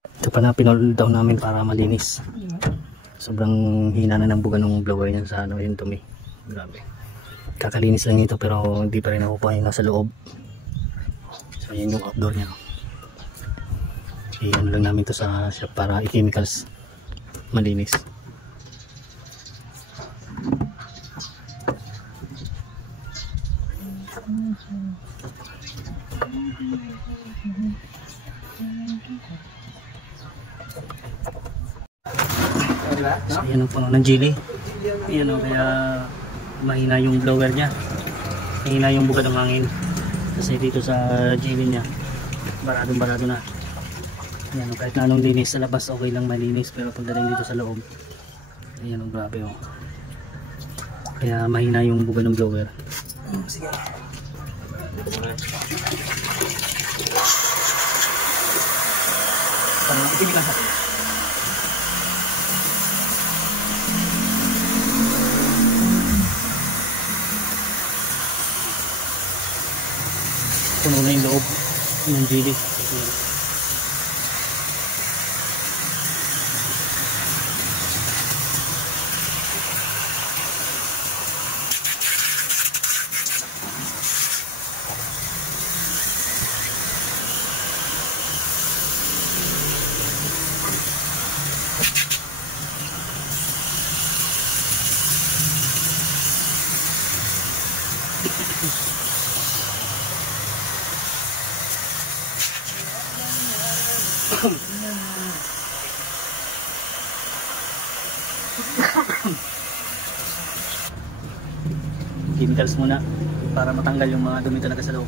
Ito pa na pinol down namin para malinis. Sobrang hina na ng buga ng blower niyan sa ano yung tumi. Grabe. Kakalinis lang nito pero hindi pa rin ako pahinga sa loob. So yun yung outdoor niya. I-ano lang namin to sa shop para i-chemicals malinis. So yan ang puno ng jelly. Yan o, kaya mahina yung blower niya. Mahina yung buga ng hangin. Kasi dito sa jelly niya, barado na. Yan o, kahit na anong linis sa labas okay lang malinis. Pero pagdating dito sa loob, ayan o, grabe o. Kaya mahina yung buga ng blower. Sige. Hindi ka sa puno na yung loob ng jelly. Chemicals muna para matanggal yung mga dumi talaga sa loob.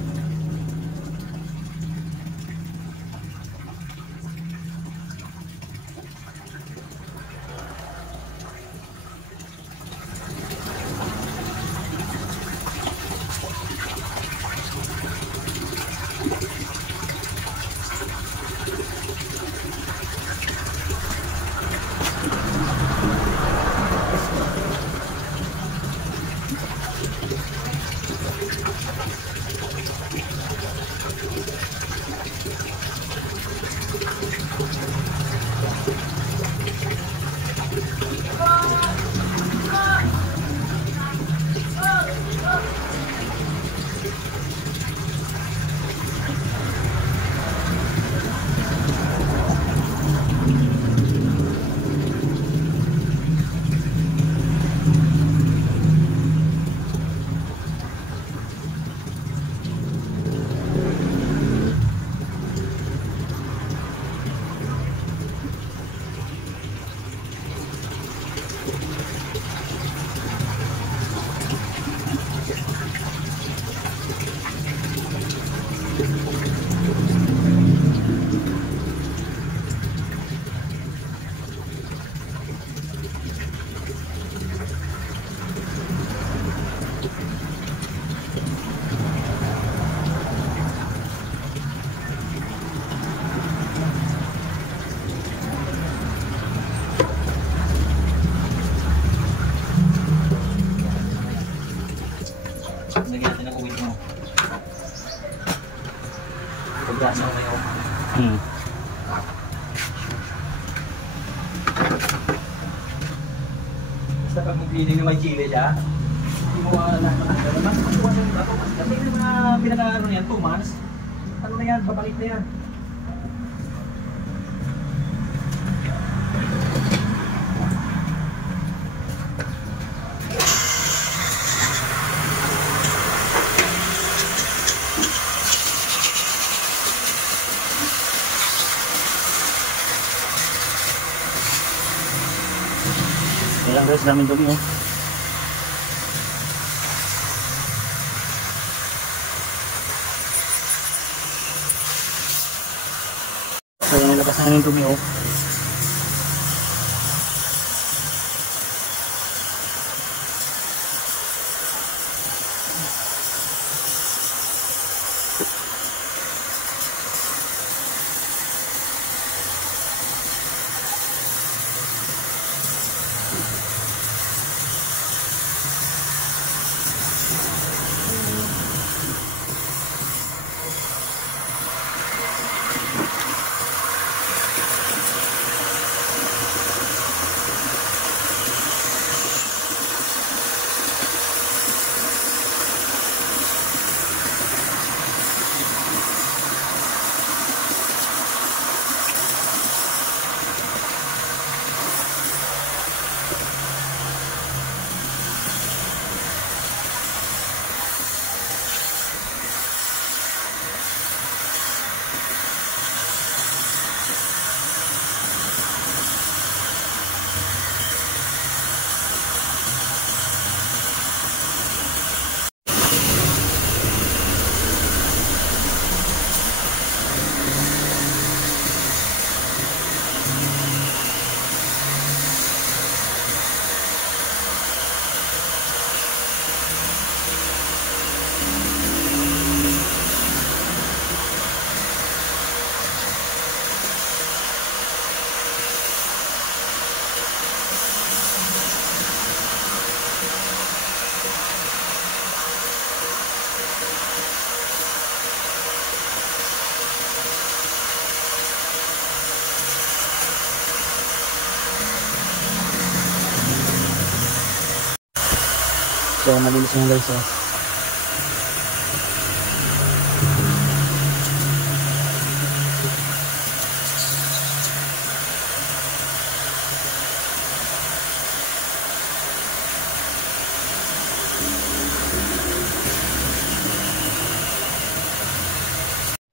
Pagdasa ko kayo. Basta pag mag-cleaning na may chile siya, hindi mo nakakatagal naman. Kasi yung mga pinaka-ano yan, 2 months, ano na yan, babalik na yan. Kailang guys, daming dumi oh. So yung labas na yung dumi oh. So malinis yan guys.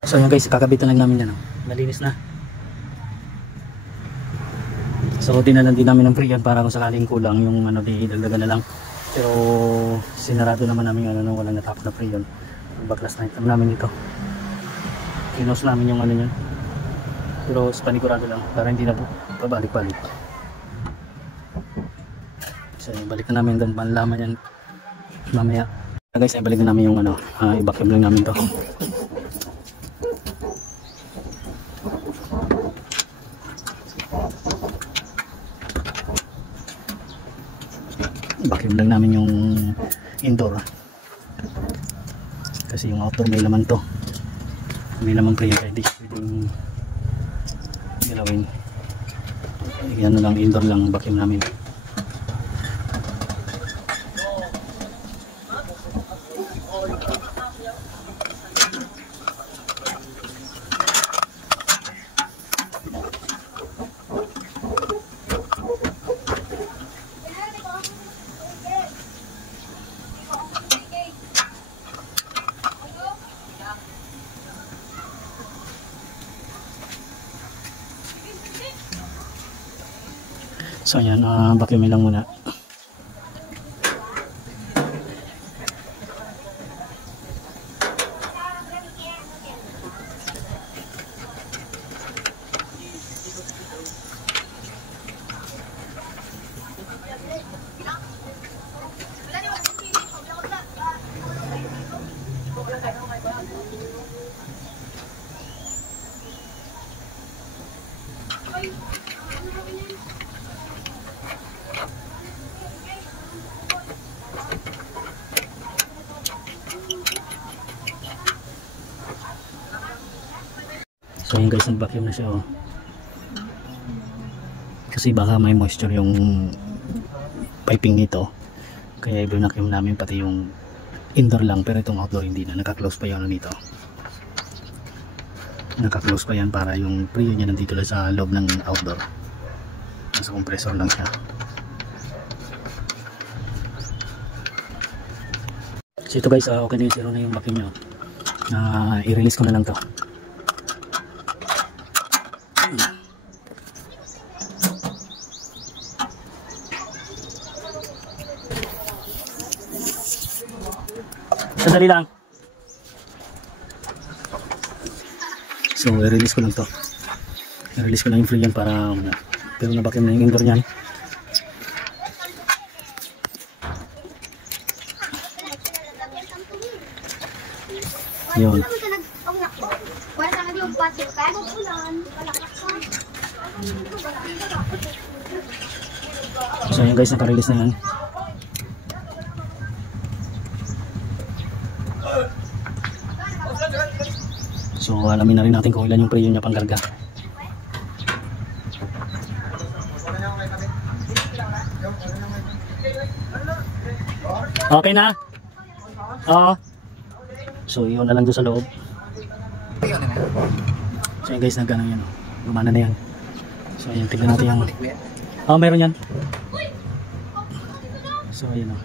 So yan guys, kakabitan lang namin yan. Malinis na. So dinalan din namin ng freon para kung sakaling kulang yung ano, di dagdagan na lang. Pero sinarado naman namin ano, nung walang natapos na freon. Baklas na item namin ito. Kinos namin yung ano yun. Pero sa panigurado lang para hindi na pabalik-balik. So balik na namin doon, panlaman yan mamaya. Guys, ay balik na namin yung ano, i-vacuum lang namin to. Vacuum lang namin yung indoor kasi yung outdoor may laman to, may laman pa yun, hindi pwedeng gilawin. Yan lang, indoor lang vacuum namin. So yan, vacuum lang muna. So yun guys, nag-vacuum na siya oh. Kasi baka may moisture yung piping nito, kaya i-vacuum namin pati yung indoor lang, pero itong outdoor hindi na, naka-close pa yung ano dito, naka-close pa yan para yung freon niya nandito lang sa loob ng outdoor, nasa compressor lang siya. So ito guys, okay na yung zero na yung vacuum nyo, i-release ko na lang to. Sandali lang. So i-release ko lang to. I-release ko lang yung freon para pero na-vacuum na yung indoor niyan. Yun. So yun guys, naka-release na yan. So alamin na rin natin kung ilan yung freon niya pangkarga. Okay na? Oo. So yun na lang doon sa loob. So yun guys, nagano yan. Gumana na yan. So yun, tignan natin yung... meron yan. So yun o.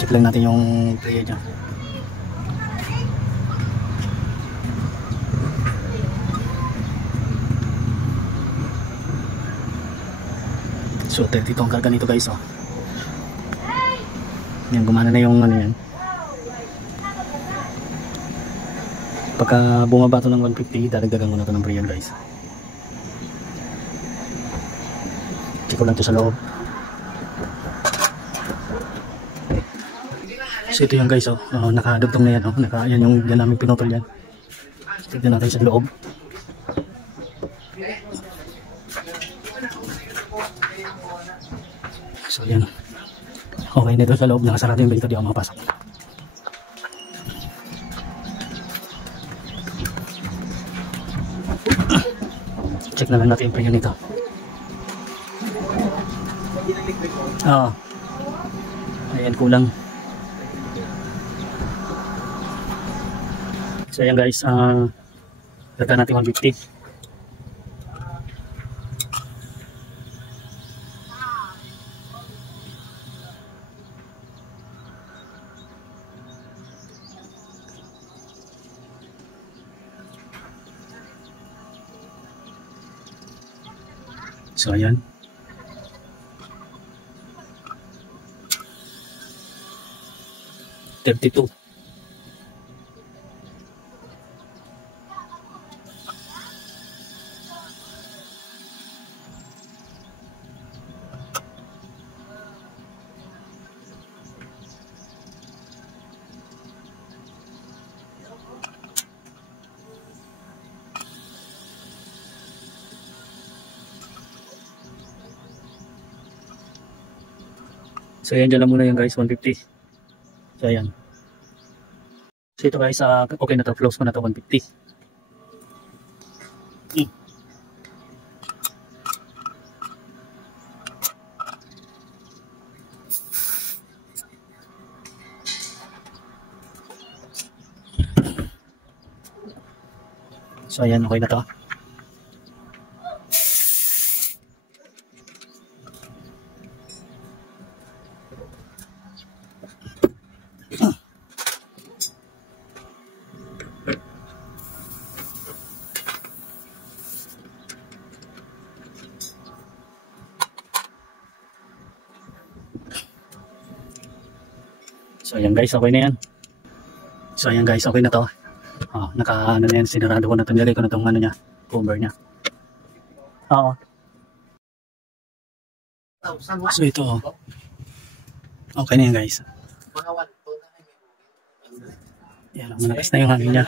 Check lang natin yung freon niya. So 32 ang karga nito guys oh. Yan, gumana na yung ano yan. Pagka bumaba to ng 150, dadagdagan ko na to ng freon guys. Check ko lang to sa loob. So ito yan guys oh, nakadugtong na yan oh. Yan yung yan namin pinutol yan. Tignan natin sa loob. So yan. Okay, dito sa loob nakasarado yung dito, di ako makapasok. Check na lang natin yung freon nito. Ayan, kulang. So ayan guys, lagyan natin 150. So ayan. $32. So ayan, dyan lang muna yun guys, 150. So ayan. So ito guys, okay na to, close ko na to, 150. So ayan, okay na to. So ayan guys, okay na yan. So ayan guys, okay na to. Naka ano na yan, sinarado ko na to. Nilagay ko na tong ano niya, cover niya. Oo. So ito, okay na yan guys. Yan, malakas na yung hangin niya.